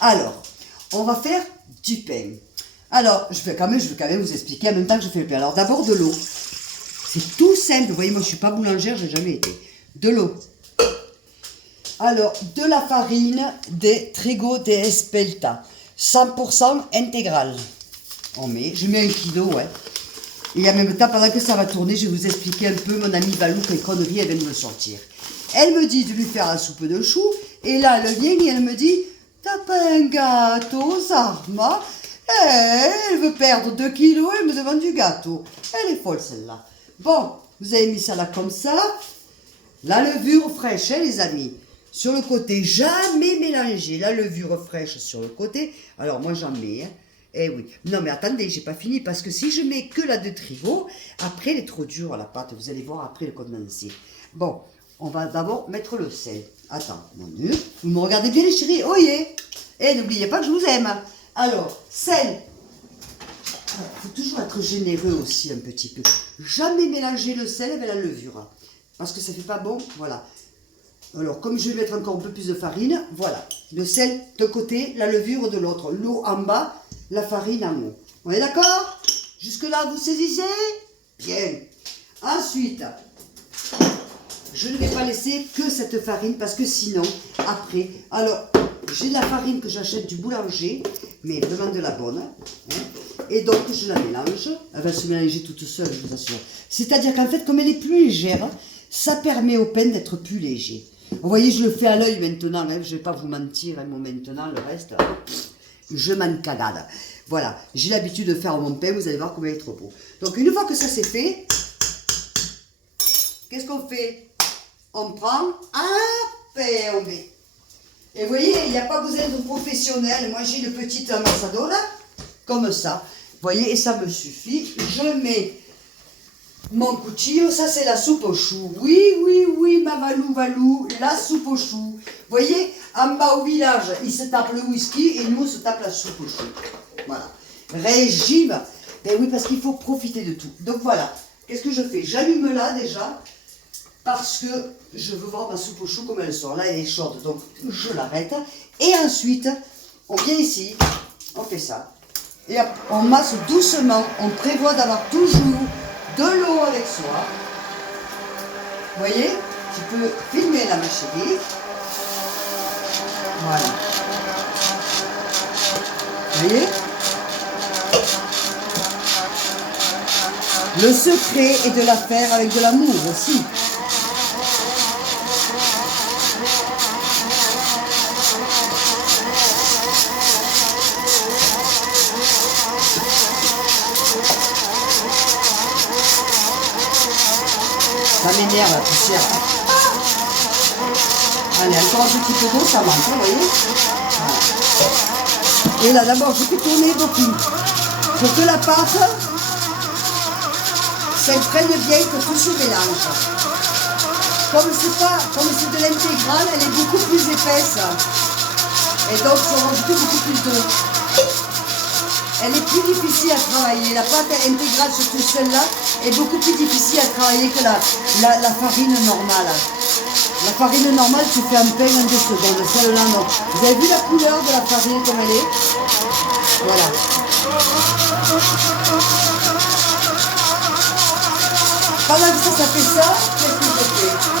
Alors, on va faire du pain. Alors, je vais quand même vous expliquer en même temps que je fais le pain. Alors, d'abord de l'eau. C'est tout simple. Vous voyez, moi, je ne suis pas boulangère, je n'ai jamais été. De l'eau. Alors, de la farine des Trigo de Espelta. 100% intégrale. Je mets 1 kilo, ouais. Et en même temps, pendant que ça va tourner, je vais vous expliquer un peu mon amie Valou, quelle connerie, elle vient de me sortir. Elle me dit de lui faire la soupe de choux. Et là, elle vient et elle me dit, t'as pas un gâteau, Zarma? Elle veut perdre 2 kilos, elle me demande du gâteau. Elle est folle, celle-là. Bon, vous avez mis ça là comme ça. La levure fraîche, hein, les amis. Sur le côté, jamais mélanger la levure fraîche sur le côté. Alors, moi, j'en mets, hein. Eh oui. Non, mais attendez, j'ai pas fini, parce que si je mets que la de Trigo, après, elle est trop dure, la pâte. Vous allez voir après le condensé. Bon, on va d'abord mettre le sel. Attends, mon Dieu. Vous me regardez bien, les chéris. Oh yeah. Et n'oubliez pas que je vous aime. Alors, sel. Il faut toujours être généreux aussi, un petit peu. Jamais mélanger le sel avec la levure. Parce que ça fait pas bon. Voilà. Alors, comme je vais mettre encore un peu plus de farine, voilà. Le sel de côté, la levure de l'autre. L'eau en bas, la farine en haut. On est d'accord? Jusque-là, vous saisissez? Bien. Ensuite, je ne vais pas laisser que cette farine parce que sinon, après, alors, j'ai de la farine que j'achète du boulanger, mais vraiment de la bonne. Hein, et donc, je la mélange. Elle va se mélanger toute seule, je vous assure. C'est-à-dire qu'en fait, comme elle est plus légère, ça permet au pain d'être plus léger. Vous voyez, je le fais à l'œil maintenant, hein, je ne vais pas vous mentir, hein, moi maintenant, le reste, je m'en cagade. Voilà, j'ai l'habitude de faire mon pain, vous allez voir comment il est trop beau. Donc, une fois que ça c'est fait, qu'est-ce qu'on fait? On prend un pain, on met. Et vous voyez, il n'y a pas besoin de professionnel. Moi, j'ai une petite amassadora, comme ça. Vous voyez, et ça me suffit. Je mets mon cuchillo, ça c'est la soupe aux choux. Oui, oui, oui, ma Valou, la soupe aux choux. Vous voyez, en bas au village, ils se tapent le whisky et nous, on se tape la soupe aux choux. Voilà. Régime. Ben oui, parce qu'il faut profiter de tout. Donc voilà. Qu'est-ce que je fais? J'allume là déjà, parce que je veux voir ma soupe aux choux comme elle sort. Là, elle est chaude, donc je l'arrête. Et ensuite, on vient ici, on fait ça. Et on masse doucement. On prévoit d'avoir toujours de l'eau avec soi. Vous voyez, tu peux filmer là, ma chérie. Voilà. Vous voyez? Le secret est de la faire avec de l'amour aussi. Ça m'énerve la poussière. Allez, encore un petit peu d'eau, ça manque, vous voyez. Voilà. Et là, d'abord, je fais tourner beaucoup. Pour que la pâte s'imprègne bien, que tout se mélange. Comme c'est de l'intégrale, elle est beaucoup plus épaisse. Et donc, il faut rajouter beaucoup plus d'eau. Elle est plus difficile à travailler. La pâte intégrale, surtout celle-là, est beaucoup plus difficile à travailler que la farine normale. La farine normale, tu fais un pain en 2 secondes. Celle-là, non. Vous avez vu la couleur de la farine comme elle est? Voilà. Pendant que ça fait ça, qu'est-ce que je fais?